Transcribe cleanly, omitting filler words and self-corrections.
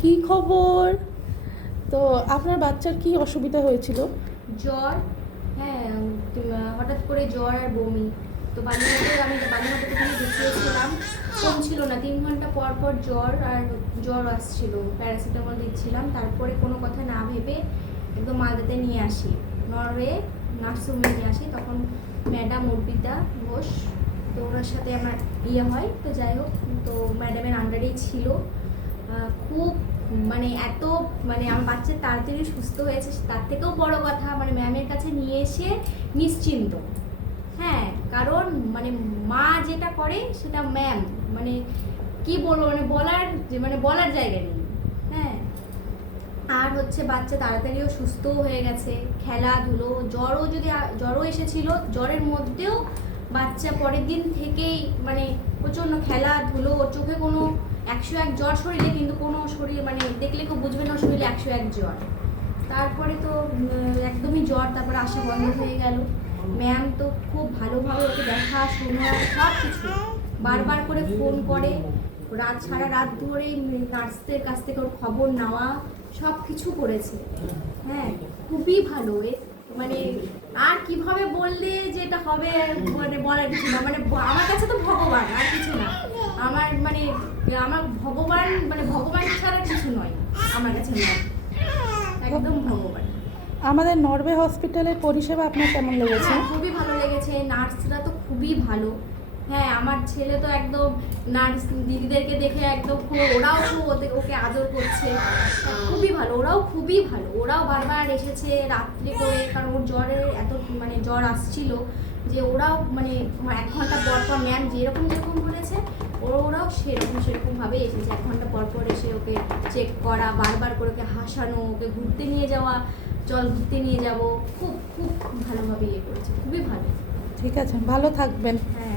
কি খবর? তো আপনার বাচ্চার কি অসুবিধা হয়েছিল? জ্বর, হ্যাঁ, হঠাৎ করে জ্বর আর বমি। তো বালিঘাটে থেকে দেখিয়েছিলাম, কমছিল না। 3 ঘন্টা পর পর জ্বর আসছিল, প্যারাসিটামল দিচ্ছিলাম। তারপরে কোনো কথা না ভেবে একদম মালদাতে নিয়ে আসি, নরওয়ে নার্সিংহোমে নিয়ে আসি। তখন ম্যাডাম অর্পিতা ঘোষ, তো ওনার সাথে আমার হয়। তো যাই হোক, তো ম্যাডামের আন্ডারেই ছিল। খুব এত আমার বাচ্চা তাড়াতাড়ি সুস্থ হয়েছে, তার থেকেও বড় কথা ম্যামের কাছে নিয়ে এসে নিশ্চিন্ত। হ্যাঁ, কারণ মা যেটা করে সেটা ম্যাম কি বলবো, বলার জায়গা নেই। হ্যাঁ, আর হচ্ছে বাচ্চা তাড়াতাড়িও সুস্থও হয়ে গেছে। খেলাধুলো, জ্বরও এসেছিল, জ্বরের মধ্যেও বাচ্চা পরের দিন থেকেই প্রচণ্ড খেলাধুলো। চোখে কোনো 101 জ্বর শরীরে, কিন্তু কোনো শরীর দেখলে কেউ বুঝবে না শরীরে 101 জ্বর। তারপরে তো একদমই জ্বর, তারপরে আসা বন্ধ হয়ে গেল। ম্যাম তো খুব ভালোভাবে ওকে দেখাশোনা সব কিছু বারবার করে ফোন করে, সারা রাত ধরে নার্সদের কাছ থেকে ওর খবর নেওয়া, সব কিছু করেছে। হ্যাঁ, খুবই ভালো। আর কিভাবে বললে যেটা হবে বলার কিছু না। আমার কাছে তো ভগবান, আর কিছু না। আমার ভগবান ভগবান ছাড়া কিছু নয় আমার কাছে, নয়, একদম ভগবান। আমাদের নরওয়ে হসপিটালের পরিষেবা আপনার কেমন লেগেছে? খুবই ভালো লেগেছে, নার্সরা তো খুবই ভালো। হ্যাঁ, আমার ছেলে তো একদম নার্স দিদিদেরকে দেখে একদম ওরাও খুব ওকে আদর করছে। খুবই ভালো, ওরাও খুবই ভালো। ওরাও বারবার এসেছে রাত্রে করে, কারণ ওর এত জ্বর আসছিল যে ওরাও 1 ঘন্টা পর পর ম্যাম যেরকম বলেছে ওরাও সেরকমভাবে এসেছে। 1 ঘন্টা পর পর এসে ওকে চেক করা, বারবার করে ওকে হাসানো, ওকে ঘুরতে নিয়ে যাওয়া, চল ঘুরতে নিয়ে যাব। খুব খুব ভালোভাবে করেছে, খুবই ভালো। ঠিক আছে, ভালো থাকবেন। হ্যাঁ।